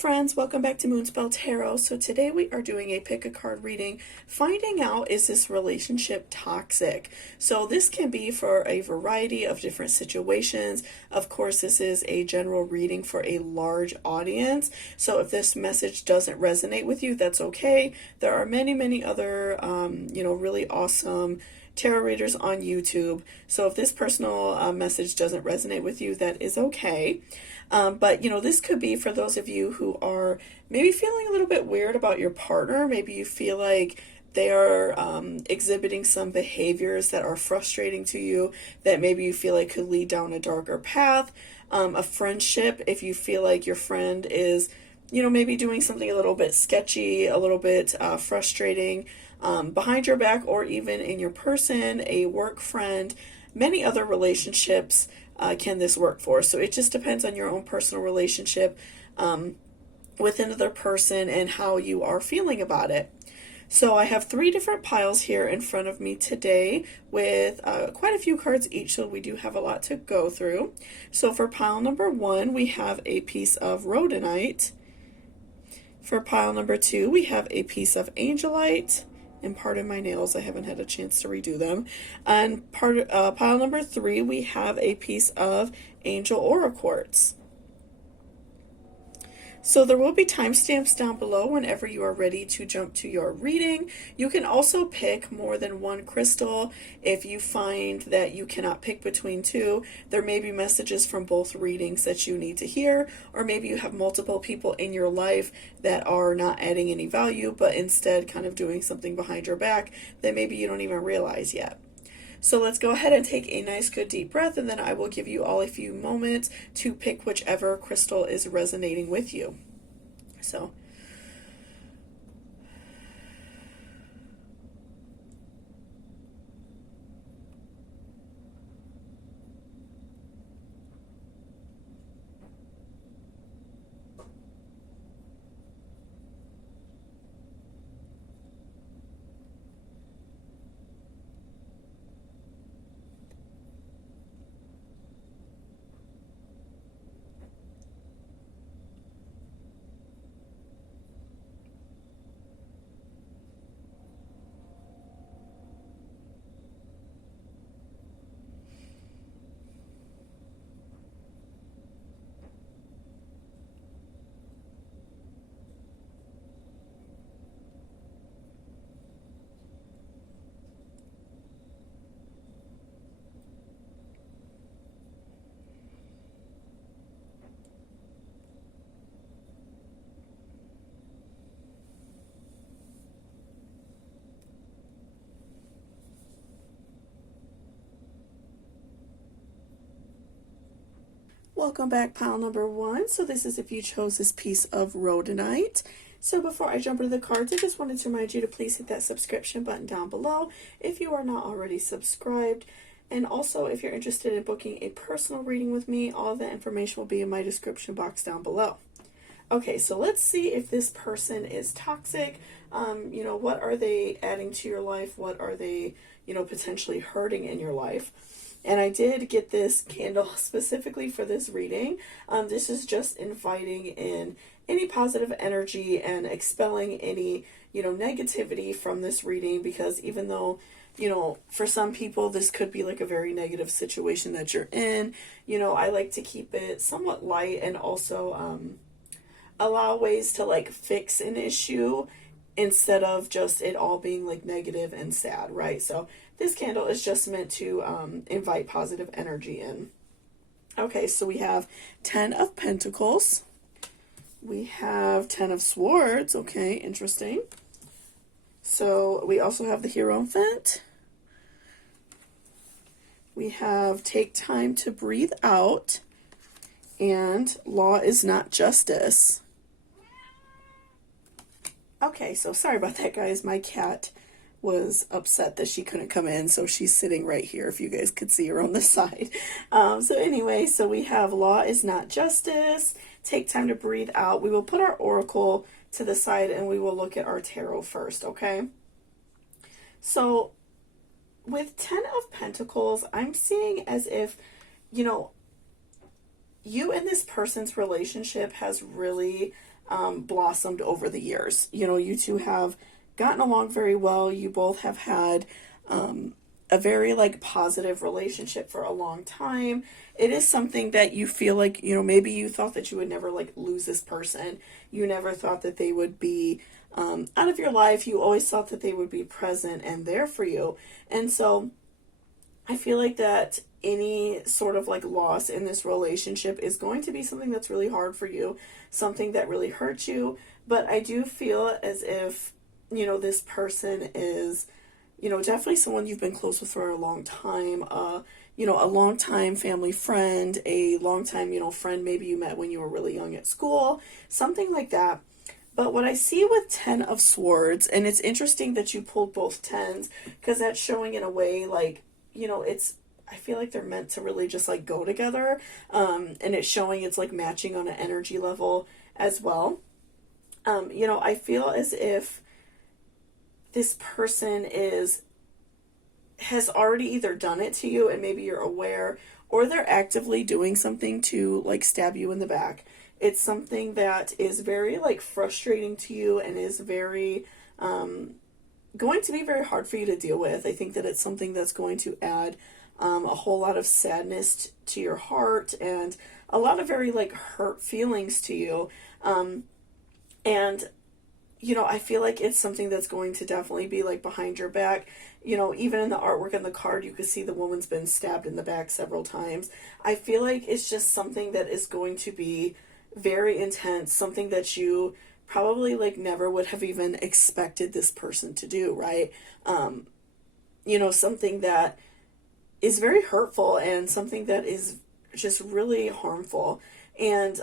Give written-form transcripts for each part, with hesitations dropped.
friends, welcome back to Moonspell Tarot. So today we are doing a pick a card reading, finding out, is this relationship toxic? So this can be for a variety of different situations. Of course, this is a general reading for a large audience. So if this message doesn't resonate with you, that's okay. There are many other, really awesome tarot readers on YouTube. So if this personal message doesn't resonate with you, that is okay. But this could be for those of you who are maybe feeling a little bit weird about your partner. Maybe you feel like they are exhibiting some behaviors that are frustrating to you, that maybe you feel like could lead down a darker path. A friendship, if you feel like your friend is, maybe doing something a little bit sketchy, a little bit frustrating behind your back, or even in your person, a work friend, many other relationships can this work for. So it just depends on your own personal relationship with another person and how you are feeling about it. So I have 3 different piles here in front of me today with quite a few cards each, so we do have a lot to go through. So for pile number 1, we have a piece of rhodonite. For pile number 2, we have a piece of angelite. And pardon my nails, I haven't had a chance to redo them. And pile number 3, we have a piece of angel aura quartz. So there will be timestamps down below whenever you are ready to jump to your reading. You can also pick more than one crystal if you find that you cannot pick between 2. There may be messages from both readings that you need to hear, or maybe you have multiple people in your life that are not adding any value, but instead kind of doing something behind your back that maybe you don't even realize yet. So let's go ahead and take a nice good deep breath, and then I will give you all a few moments to pick whichever crystal is resonating with you. So welcome back, pile number 1. So this is if you chose this piece of rhodonite. So before I jump into the cards, I just wanted to remind you to please hit that subscription button down below if you are not already subscribed. And also, if you're interested in booking a personal reading with me, all of that information will be in my description box down below. Okay, so let's see if this person is toxic. What are they adding to your life? What are they, potentially hurting in your life? And I did get this candle specifically for this reading. This is just inviting in any positive energy and expelling any, negativity from this reading, because even though, for some people this could be like a very negative situation that you're in, I like to keep it somewhat light and also allow ways to like fix an issue instead of just it all being like negative and sad, right? So this candle is just meant to invite positive energy in. Okay, so we have 10 of Pentacles. We have 10 of Swords. Okay, interesting. So we also have the Hierophant. We have Take Time to Breathe Out. And Law is Not Justice. Okay, so sorry about that, guys. My cat was upset that she couldn't come in, so she's sitting right here if you guys could see her on the side. So anyway, so we have Law is Not Justice, Take Time to Breathe Out. We will put our oracle to the side and we will look at our tarot first, okay? So with 10 of Pentacles, I'm seeing as if, you and this person's relationship has really blossomed over the years. You know, you two have gotten along very well. You both have had a very like positive relationship for a long time. It is something that you feel like, you know, maybe you thought that you would never like lose this person. You never thought that they would be out of your life. You always thought that they would be present and there for you. And so I feel like that any sort of like loss in this relationship is going to be something that's really hard for you, something that really hurts you. But I do feel as if, you know, this person is, you know, definitely someone you've been close with for a long time, you know, a long time family friend, a long time, you know, friend maybe you met when you were really young at school, something like that. But what I see with Ten of Swords, and it's interesting that you pulled both tens, because that's showing in a way like, you know, it's, I feel like they're meant to really just like go together. And it's showing it's like matching on an energy level as well. You know, I feel as if this person has already either done it to you and maybe you're aware, or they're actively doing something to like stab you in the back. It's something that is very like frustrating to you and is very going to be very hard for you to deal with. I think that it's something that's going to add a whole lot of sadness to your heart and a lot of very like hurt feelings to you. And you know, I feel like it's something that's going to definitely be like behind your back. You know, even in the artwork on the card, you can see the woman's been stabbed in the back several times. I feel like it's just something that is going to be very intense, something that you probably like never would have even expected this person to do, right? You know, something that is very hurtful and something that is just really harmful. And,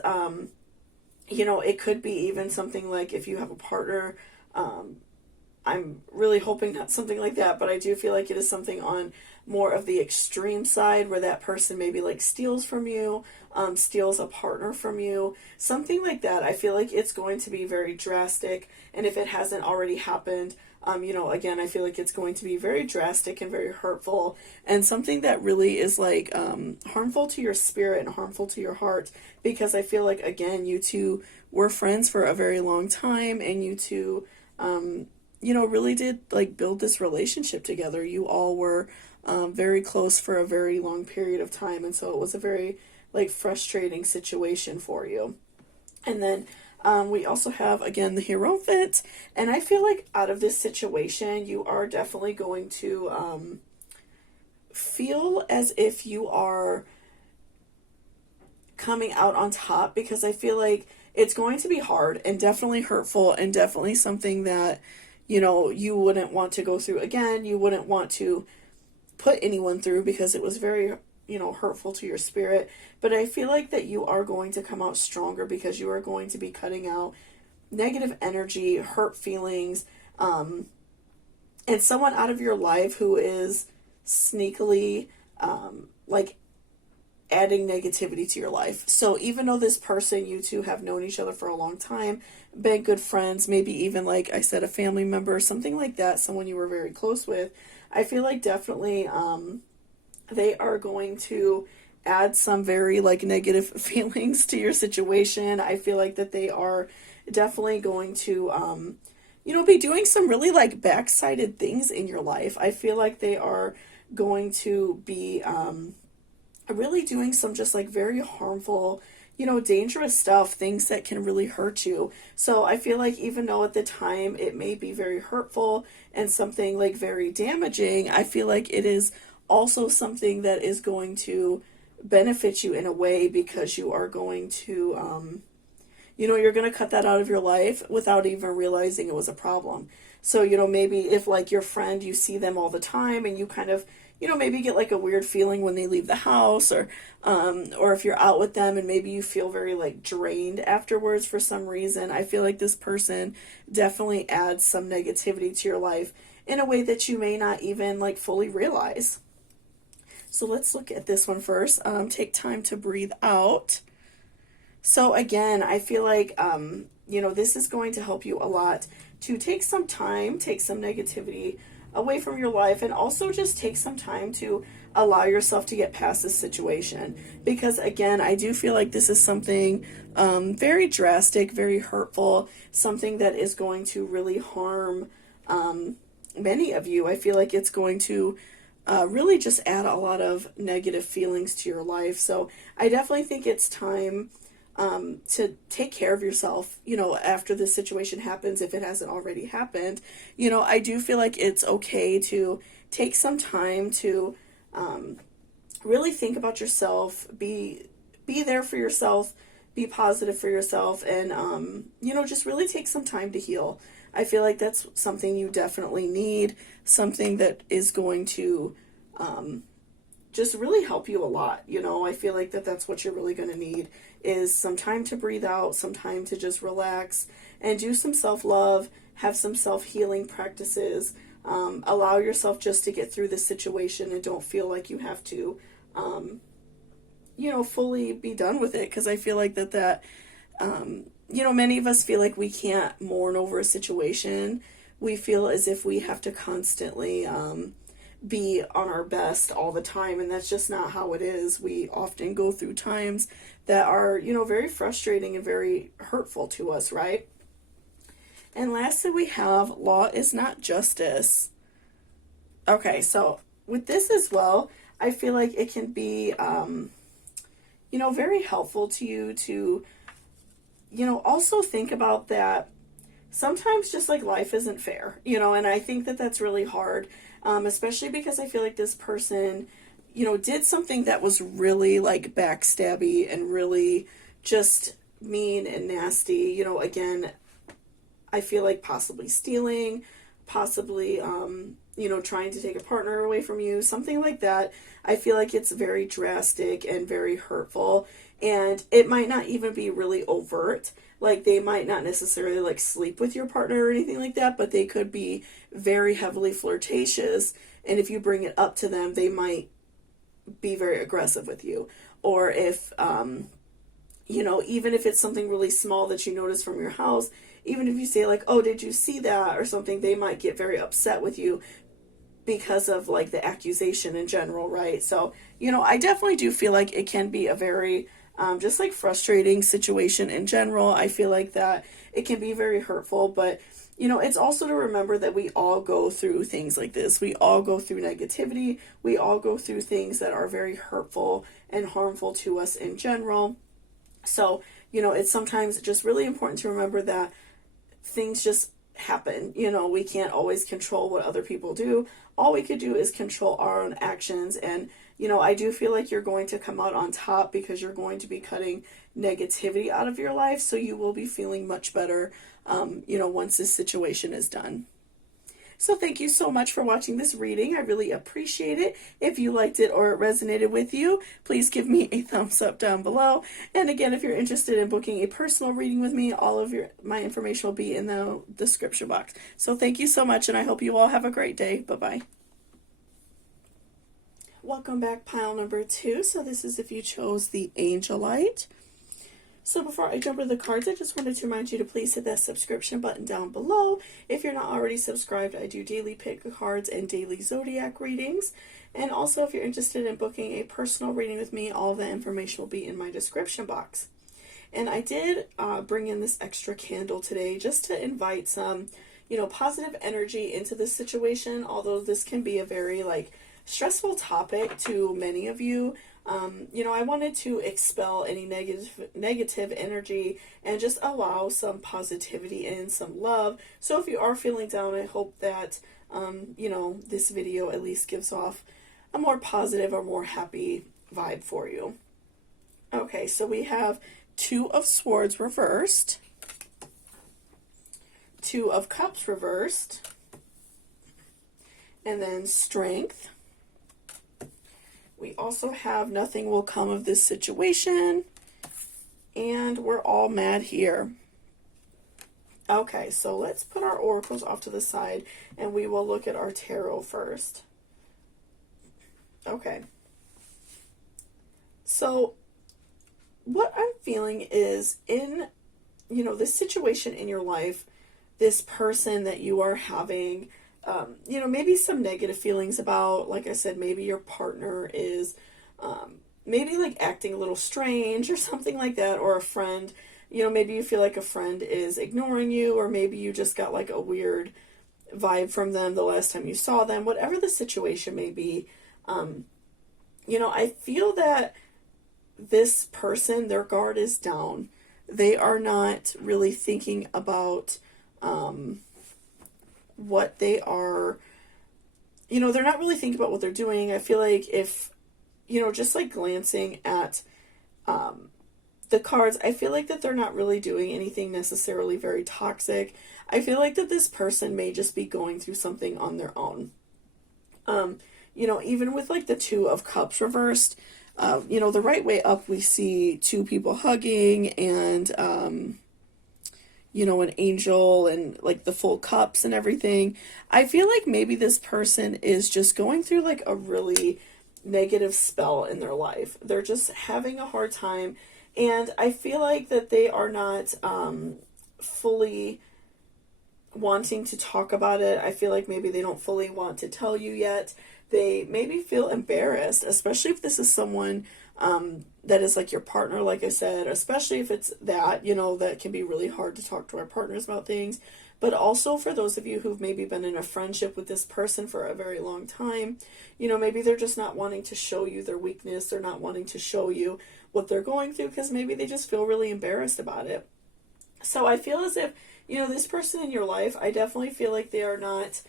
you know, it could be even something like if you have a partner, I'm really hoping not something like that, but I do feel like it is something on more of the extreme side where that person maybe like steals from you, steals a partner from you, something like that. I feel like it's going to be very drastic. And if it hasn't already happened, you know, again, I feel like it's going to be very drastic and very hurtful and something that really is like harmful to your spirit and harmful to your heart, because I feel like, again, you two were friends for a very long time and you two, you know, really did like build this relationship together. You all were very close for a very long period of time. And so it was a very like frustrating situation for you. And then we also have, again, the Hierophant. And I feel like out of this situation, you are definitely going to feel as if you are coming out on top, because I feel like it's going to be hard and definitely hurtful and definitely something that, you know, you wouldn't want to go through again. You wouldn't want to put anyone through because it was very, you know, hurtful to your spirit. But I feel like that you are going to come out stronger because you are going to be cutting out negative energy, hurt feelings, and someone out of your life who is sneakily like adding negativity to your life. So even though this person, you two have known each other for a long time, been good friends, maybe even like I said, a family member, something like that, someone you were very close with, I feel like definitely they are going to add some very like negative feelings to your situation. I feel like that they are definitely going to you know, be doing some really like backsided things in your life. I feel like they are going to be really doing some just like very harmful, you know, dangerous stuff, things that can really hurt you. So I feel like even though at the time it may be very hurtful and something like very damaging, I feel like it is also something that is going to benefit you in a way, because you are going to, you know, you're going to cut that out of your life without even realizing it was a problem. So, you know, maybe if like your friend, you see them all the time and you kind of, you know, maybe get like a weird feeling when they leave the house, or if you're out with them and maybe you feel very like drained afterwards for some reason. I feel like this person definitely adds some negativity to your life in a way that you may not even like fully realize. So let's look at this one first. Take time to breathe out. So again, I feel like, you know, this is going to help you a lot to take some time, take some negativity away from your life, and also just take some time to allow yourself to get past this situation. Because again, I do feel like this is something very drastic, very hurtful, something that is going to really harm many of you. I feel like it's going to really just add a lot of negative feelings to your life. So I definitely think it's time to take care of yourself, after this situation happens, if it hasn't already happened. I do feel like it's okay to take some time to really think about yourself, be there for yourself, be positive for yourself, and, just really take some time to heal. I feel like that's something you definitely need, something that is going to just really help you a lot. I feel like that's what you're really going to need, is some time to breathe out, some time to just relax and do some self-love, have some self-healing practices, allow yourself just to get through this situation, and don't feel like you have to, fully be done with it. Because I feel like that many of us feel like we can't mourn over a situation. We feel as if we have to constantly be on our best all the time, and that's just not how it is. We often go through times that are, very frustrating and very hurtful to us, right? And lastly, we have law is not justice. Okay, so with this as well, I feel like it can be, very helpful to you to, also think about that sometimes just like life isn't fair, and I think that that's really hard, especially because I feel like this person, did something that was really like backstabby and really just mean and nasty. Again, I feel like possibly stealing, possibly, trying to take a partner away from you, something like that. I feel like it's very drastic and very hurtful, and it might not even be really overt. Like, they might not necessarily like sleep with your partner or anything like that, but they could be very heavily flirtatious, and if you bring it up to them, they might be very aggressive with you. Or if, even if it's something really small that you notice from your house, even if you say like, oh, did you see that or something, they might get very upset with you because of like the accusation in general, right? So, I definitely do feel like it can be a very just like frustrating situation in general. I feel like that it can be very hurtful, but it's also to remember that we all go through things like this. We all go through negativity. We all go through things that are very hurtful and harmful to us in general. So, it's sometimes just really important to remember that things just happen. We can't always control what other people do. All we could do is control our own actions. And, I do feel like you're going to come out on top because you're going to be cutting negativity out of your life. So you will be feeling much better, once this situation is done. So thank you so much for watching this reading. I really appreciate it. If you liked it or it resonated with you, please give me a thumbs up down below. And again, if you're interested in booking a personal reading with me, all of my information will be in the description box. So thank you so much, and I hope you all have a great day. Bye-bye. Welcome back, pile number 2. So this is if you chose the Angelite. So before I jump into the cards, I just wanted to remind you to please hit that subscription button down below. If you're not already subscribed, I do daily pick cards and daily zodiac readings. And also, if you're interested in booking a personal reading with me, all of that information will be in my description box. And I did bring in this extra candle today just to invite some, positive energy into this situation, although this can be a very, stressful topic to many of you. I wanted to expel any negative energy and just allow some positivity and some love. So if you are feeling down, I hope that, this video at least gives off a more positive or more happy vibe for you. Okay, so we have 2 of Swords reversed, 2 of Cups reversed, and then Strength. We also have Nothing will come of this situation, and we're all mad here. Okay, so let's put our oracles off to the side, and we will look at our tarot first. Okay. So what I'm feeling is in, this situation in your life, this person that you are having maybe some negative feelings about, like I said, maybe your partner is maybe like acting a little strange or something like that, or a friend, maybe you feel like a friend is ignoring you, or maybe you just got like a weird vibe from them the last time you saw them, whatever the situation may be. I feel that this person, their guard is down. They are not really thinking about what they are, they're not really thinking about what they're doing. I feel like if, just like glancing at the cards, I feel like that they're not really doing anything necessarily very toxic. I feel like that this person may just be going through something on their own. Even with like the Two of Cups reversed, the right way up, we see two people hugging and, an angel and like the full cups and everything. I feel like maybe this person is just going through like a really negative spell in their life. They're just having a hard time. And I feel like that they are not fully wanting to talk about it. I feel like maybe they don't fully want to tell you yet. They maybe feel embarrassed, especially if this is someone that is like your partner, like I said, especially if it's that, that can be really hard to talk to our partners about things. But also for those of you who've maybe been in a friendship with this person for a very long time, maybe they're just not wanting to show you their weakness. They're not wanting to show you what they're going through because maybe they just feel really embarrassed about it. So I feel as if, this person in your life, I definitely feel like they are not,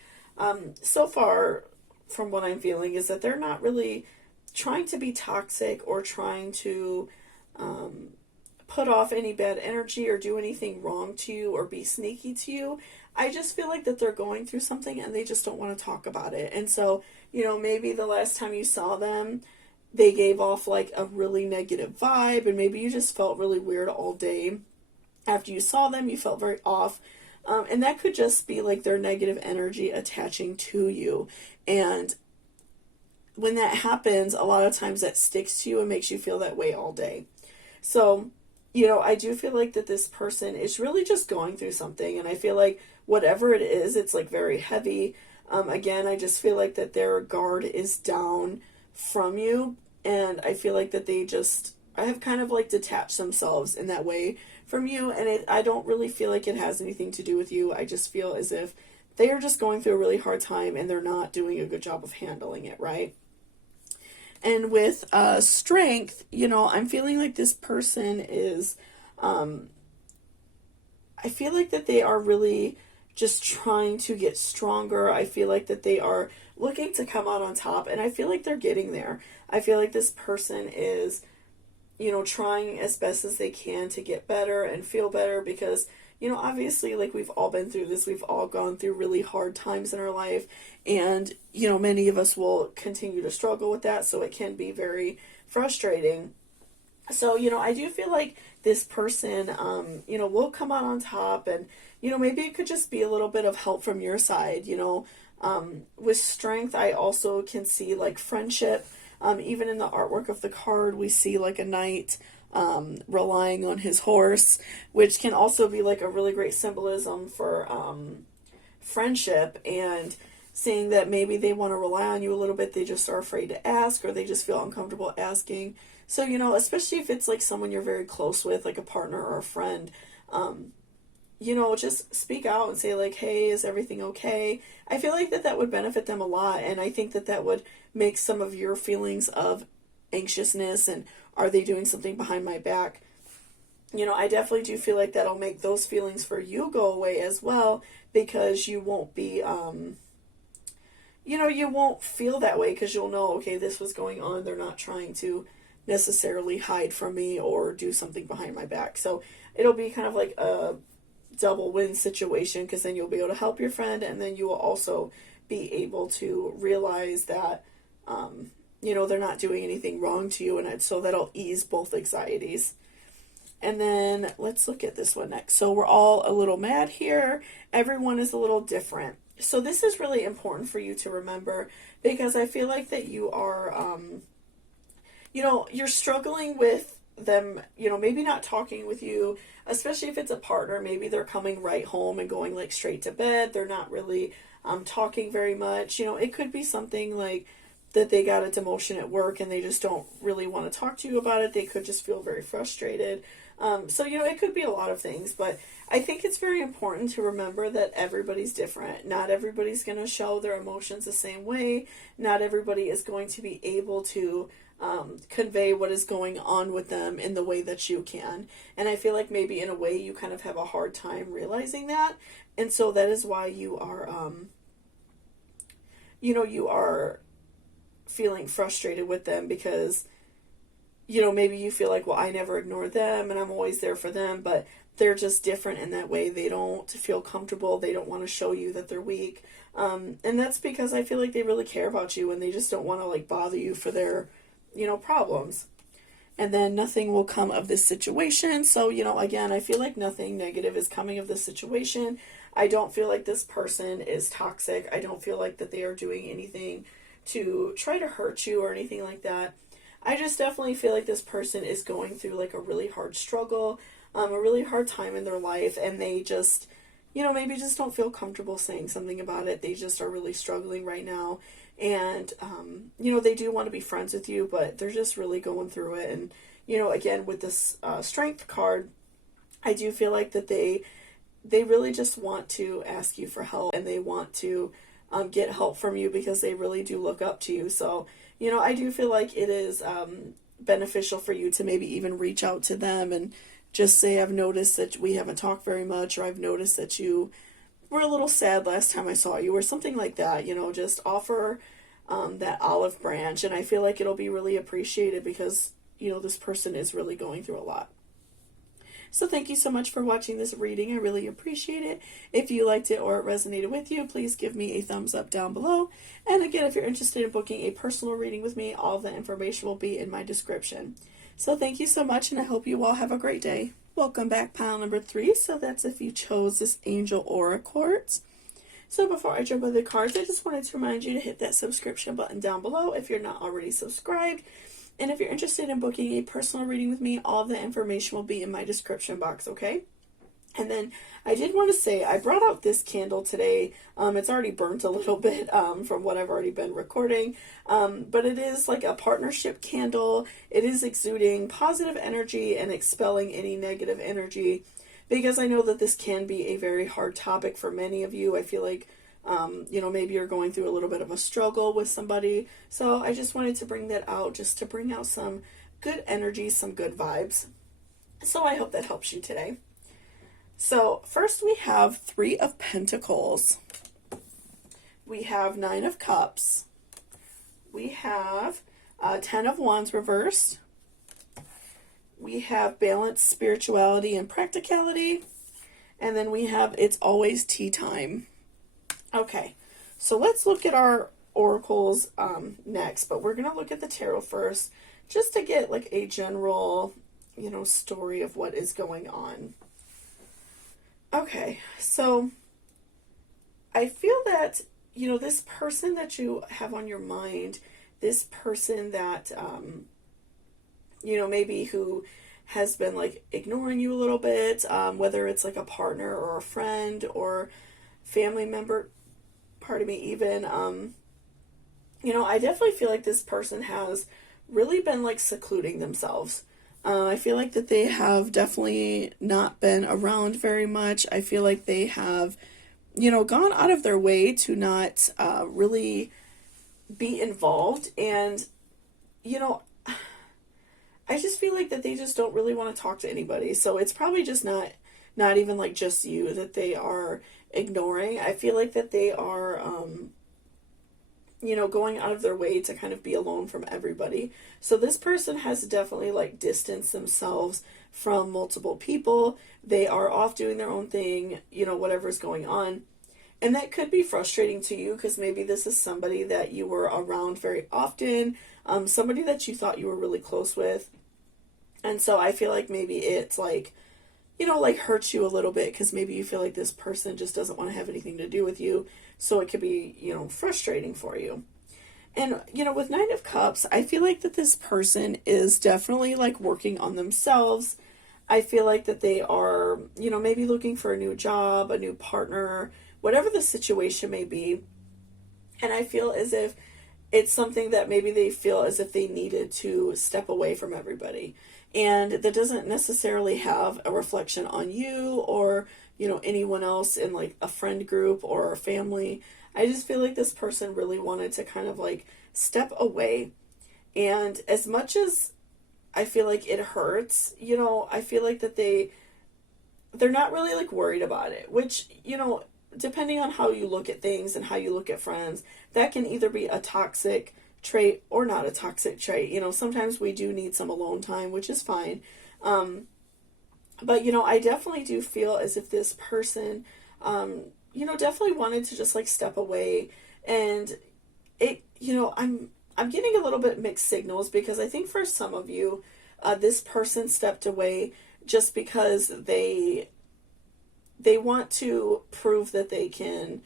so far from what I'm feeling, is that they're not really trying to be toxic or trying to put off any bad energy or do anything wrong to you or be sneaky to you. I just feel like that they're going through something and they just don't want to talk about it. And so, maybe the last time you saw them, they gave off like a really negative vibe, and maybe you just felt really weird all day. After you saw them, you felt very off. And that could just be like their negative energy attaching to you. And when that happens, a lot of times that sticks to you and makes you feel that way all day. So, I do feel like that this person is really just going through something. And I feel like whatever it is, it's like very heavy. Again, I just feel like that their guard is down from you. And I feel like that I have kind of like detached themselves in that way from you. And I don't really feel like it has anything to do with you. I just feel as if they are just going through a really hard time and they're not doing a good job of handling it, right? And with strength, I'm feeling like this person is, I feel like that they are really just trying to get stronger. I feel like that they are looking to come out on top, and I feel like they're getting there. I feel like this person is, trying as best as they can to get better and feel better because, obviously, like we've all been through this. We've all gone through really hard times in our life, and, many of us will continue to struggle with that, so it can be very frustrating. So, I do feel like this person, will come out on top, and, maybe it could just be a little bit of help from your side, with strength, I also can see like friendship. Even in the artwork of the card, we see like a knight relying on his horse, which can also be like a really great symbolism for friendship, and saying that maybe they want to rely on you a little bit, they just are afraid to ask, or they just feel uncomfortable asking. So, especially if it's like someone you're very close with, like a partner or a friend, just speak out and say like, hey, is everything okay? I feel like that would benefit them a lot, and I think that would make some of your feelings of anxiousness and are they doing something behind my back, I definitely do feel like that'll make those feelings for you go away as well, because you won't be, you won't feel that way because you'll know, okay, this was going on. They're not trying to necessarily hide from me or do something behind my back. So it'll be kind of like a double win situation, because then you'll be able to help your friend, and then you will also be able to realize that, they're not doing anything wrong to you, and so that'll ease both anxieties. And then let's look at this one next. So we're all a little mad here. Everyone is a little different. So this is really important for you to remember, because I feel like that you are, you're struggling with them, you know, maybe not talking with you, especially if it's a partner. Maybe they're coming right home and going like straight to bed. They're not really talking very much. You know, it could be something like that they got a demotion at work and they just don't really want to talk to you about it. They could just feel very frustrated. So, you know, it could be a lot of things, but I think it's very important to remember that everybody's different. Not everybody's going to show their emotions the same way. Not everybody is going to be able to convey what is going on with them in the way that you can. And I feel like maybe in a way you kind of have a hard time realizing that. And so that is why you are, you are feeling frustrated with them because, you know, maybe you feel like, well, I never ignored them and I'm always there for them, but they're just different in that way. They don't feel comfortable. They don't want to show you that they're weak. And that's because I feel like they really care about you and they just don't want to like bother you for their, you know, problems. And then nothing will come of this situation. So, you know, again, I feel like nothing negative is coming of this situation. I don't feel like this person is toxic. I don't feel like that they are doing anything to try to hurt you or anything like that. I just definitely feel like this person is going through like a really hard struggle, a really hard time in their life, and they just, you know, maybe just don't feel comfortable saying something about it. They just are really struggling right now. And, you know, they do want to be friends with you, but they're just really going through it. And, you know, again, with this strength card, I do feel like that they really just want to ask you for help and they want to get help from you because they really do look up to you. So, you know, I do feel like it is beneficial for you to maybe even reach out to them and just say, I've noticed that we haven't talked very much, or I've noticed that you were a little sad last time I saw you, or something like that. You know, just offer that olive branch, and I feel like it'll be really appreciated because, you know, this person is really going through a lot. So thank you so much for watching this reading. I really appreciate it. If you liked it or it resonated with you, please give me a thumbs up down below. And again, if you're interested in booking a personal reading with me, all of the information will be in my description. So thank you so much, and I hope you all have a great day. Welcome back, pile number 3. So that's if you chose this Angel Aura Quartz. So before I jump into the cards, I just wanted to remind you to hit that subscription button down below if you're not already subscribed. And if you're interested in booking a personal reading with me, all the information will be in my description box, okay? And then I did want to say, I brought out this candle today. It's already burnt a little bit from what I've already been recording. But it is like a partnership candle. It is exuding positive energy and expelling any negative energy. Because I know that this can be a very hard topic for many of you. I feel like you know, maybe you're going through a little bit of a struggle with somebody. So I just wanted to bring that out, just to bring out some good energy, some good vibes. So I hope that helps you today. So first we have 3 of Pentacles. We have 9 of Cups. We have 10 of Wands reversed. We have Balance, Spirituality, and Practicality. And then we have It's Always Tea Time. Okay, so let's look at our oracles next, but we're going to look at the tarot first, just to get like a general, you know, story of what is going on. Okay, so I feel that, you know, this person that you have on your mind, this person that, you know, maybe who has been like ignoring you a little bit, whether it's like a partner or a friend or family member, pardon me, even, you know, I definitely feel like this person has really been like secluding themselves. I feel like that they have definitely not been around very much. I feel like they have, you know, gone out of their way to not really be involved. And, you know, I just feel like that they just don't really want to talk to anybody. So it's probably just not even like just you that they are ignoring. I feel like that they are, you know, going out of their way to kind of be alone from everybody. So this person has definitely like distanced themselves from multiple people. They are off doing their own thing, you know, whatever's going on. And that could be frustrating to you because maybe this is somebody that you were around very often, somebody that you thought you were really close with. And so I feel like maybe it's like, you know, like hurts you a little bit because maybe you feel like this person just doesn't want to have anything to do with you. So it could be, you know, frustrating for you. And, with Nine of Cups, I feel like that this person is definitely like working on themselves. I feel like that they are, maybe looking for a new job, a new partner, whatever the situation may be. And I feel as if it's something that maybe they feel as if they needed to step away from everybody. And that doesn't necessarily have a reflection on you or, anyone else in like a friend group or a family. I just feel like this person really wanted to kind of like step away. And as much as I feel like it hurts, I feel like that they're not really like worried about it, which, depending on how you look at things and how you look at friends, that can either be a toxic trait or not a toxic trait. Sometimes we do need some alone time, which is fine. But, I definitely do feel as if this person, definitely wanted to just like step away. And it, I'm getting a little bit mixed signals because I think for some of you, this person stepped away just because they want to prove that they can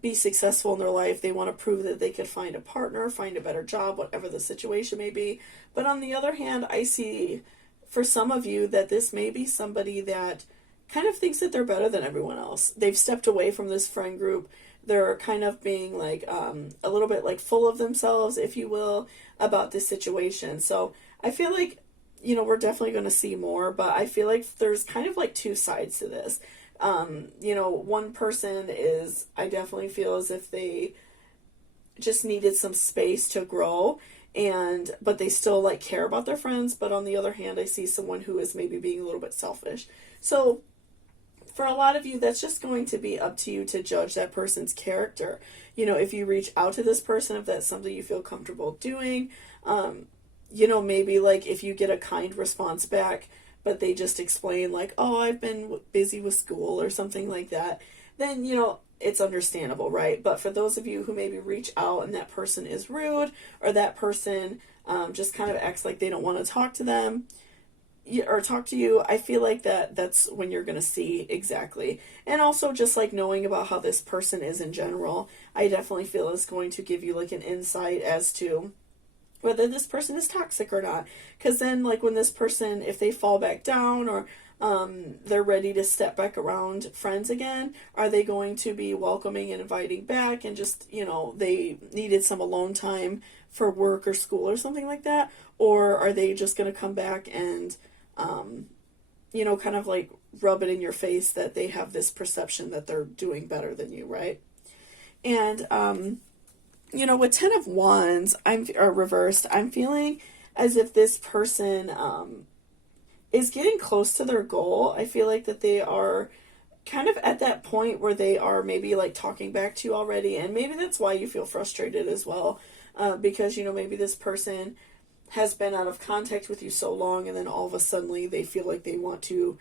be successful in their life. They want to prove that they could find a partner, find a better job, whatever the situation may be. But on the other hand, I see for some of you that this may be somebody that kind of thinks that they're better than everyone else. They've stepped away from this friend group. They're kind of being like a little bit like full of themselves, if you will, about this situation. So I feel like, we're definitely going to see more, but I feel like there's kind of like two sides to this. One person is, I definitely feel as if they just needed some space to grow but they still like care about their friends. But on the other hand, I see someone who is maybe being a little bit selfish. So for a lot of you, that's just going to be up to you to judge that person's character. If you reach out to this person, if that's something you feel comfortable doing, maybe like if you get a kind response back, but they just explain like, oh, I've been busy with school or something like that, then, it's understandable, right? But for those of you who maybe reach out and that person is rude or that person just kind of acts like they don't want to talk to them or talk to you, I feel like that's when you're going to see exactly. And also just like knowing about how this person is in general, I definitely feel is going to give you like an insight as to whether this person is toxic or not. Because then, like, when this person, if they fall back down or they're ready to step back around friends again, are they going to be welcoming and inviting back and just, they needed some alone time for work or school or something like that? Or are they just going to come back and, kind of like rub it in your face that they have this perception that they're doing better than you, right? And, with Ten of Wands, or reversed, I'm feeling as if this person is getting close to their goal. I feel like that they are kind of at that point where they are maybe like talking back to you already, and maybe that's why you feel frustrated as well, because, maybe this person has been out of contact with you so long, and then all of a sudden they feel like they want to,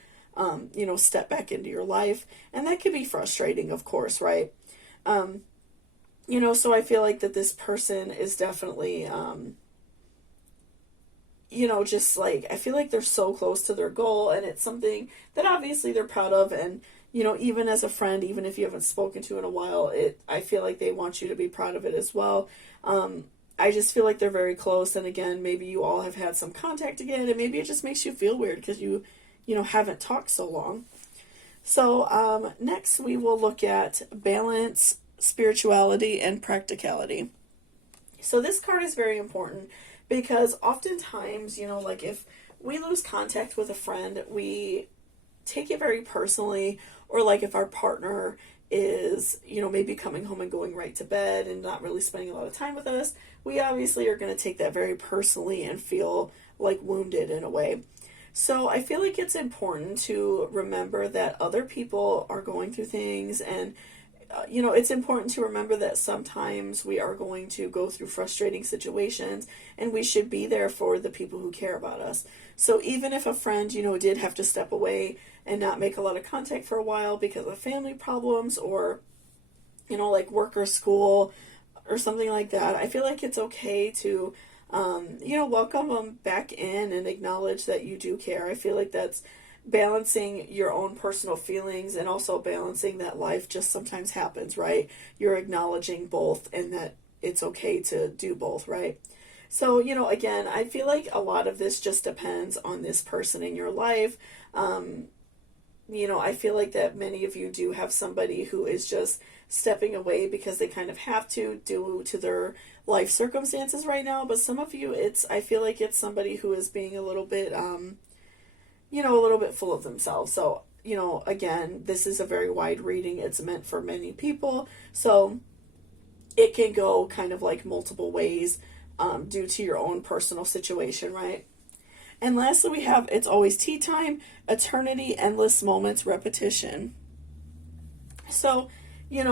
step back into your life, and that could be frustrating, of course, right? So I feel like that this person is definitely, just like, I feel like they're so close to their goal, and it's something that obviously they're proud of. And, even as a friend, even if you haven't spoken to in a while, I feel like they want you to be proud of it as well. I just feel like they're very close. And again, maybe you all have had some contact again, and maybe it just makes you feel weird because you haven't talked so long. So, next we will look at balance, spirituality, and practicality. So this card is very important because oftentimes, like if we lose contact with a friend, we take it very personally, or like if our partner is, maybe coming home and going right to bed and not really spending a lot of time with us, we obviously are going to take that very personally and feel like wounded in a way. So I feel like it's important to remember that other people are going through things, and it's important to remember that sometimes we are going to go through frustrating situations, and we should be there for the people who care about us. So even if a friend, did have to step away and not make a lot of contact for a while because of family problems or, like work or school or something like that, I feel like it's okay to, welcome them back in and acknowledge that you do care. I feel like that's balancing your own personal feelings and also balancing that life just sometimes happens, right? You're acknowledging both, and that it's okay to do both, right? So, again, I feel like a lot of this just depends on this person in your life. I feel like that many of you do have somebody who is just stepping away because they kind of have to due to their life circumstances right now. But some of you, I feel like it's somebody who is being a little bit, a little bit full of themselves. So, again, this is a very wide reading. It's meant for many people. So it can go kind of like multiple ways due to your own personal situation, right? And lastly, we have It's Always Tea Time, Eternity, Endless Moments, Repetition. So, yeah,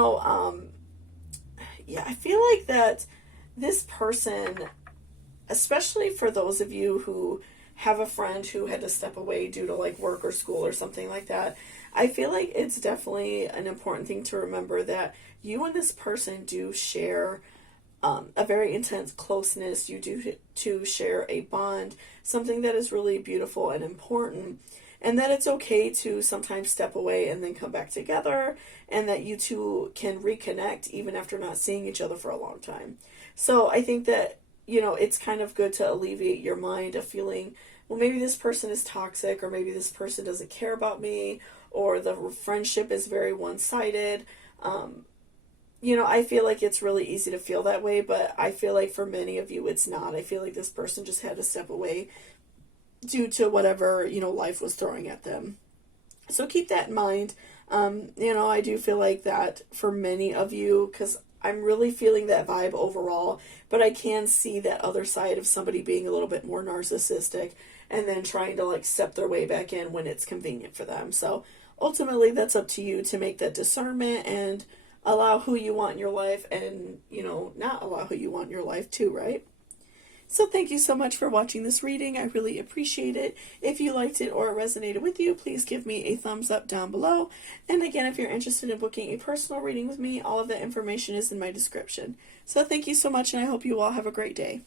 I feel like that this person, especially for those of you who have a friend who had to step away due to like work or school or something like that, I feel like it's definitely an important thing to remember that you and this person do share a very intense closeness. You do to share a bond, something that is really beautiful and important, and that it's okay to sometimes step away and then come back together, and that you two can reconnect even after not seeing each other for a long time. So I think that, it's kind of good to alleviate your mind of feeling, well, maybe this person is toxic, or maybe this person doesn't care about me, or the friendship is very one-sided. I feel like it's really easy to feel that way, but I feel like for many of you, it's not. I feel like this person just had to step away due to whatever, life was throwing at them. So keep that in mind. I do feel like that for many of you, because I'm really feeling that vibe overall, but I can see that other side of somebody being a little bit more narcissistic and then trying to like step their way back in when it's convenient for them. So ultimately, that's up to you to make that discernment and allow who you want in your life and, not allow who you want in your life too, right? So thank you so much for watching this reading. I really appreciate it. If you liked it or it resonated with you, please give me a thumbs up down below. And again, if you're interested in booking a personal reading with me, all of that information is in my description. So thank you so much, and I hope you all have a great day.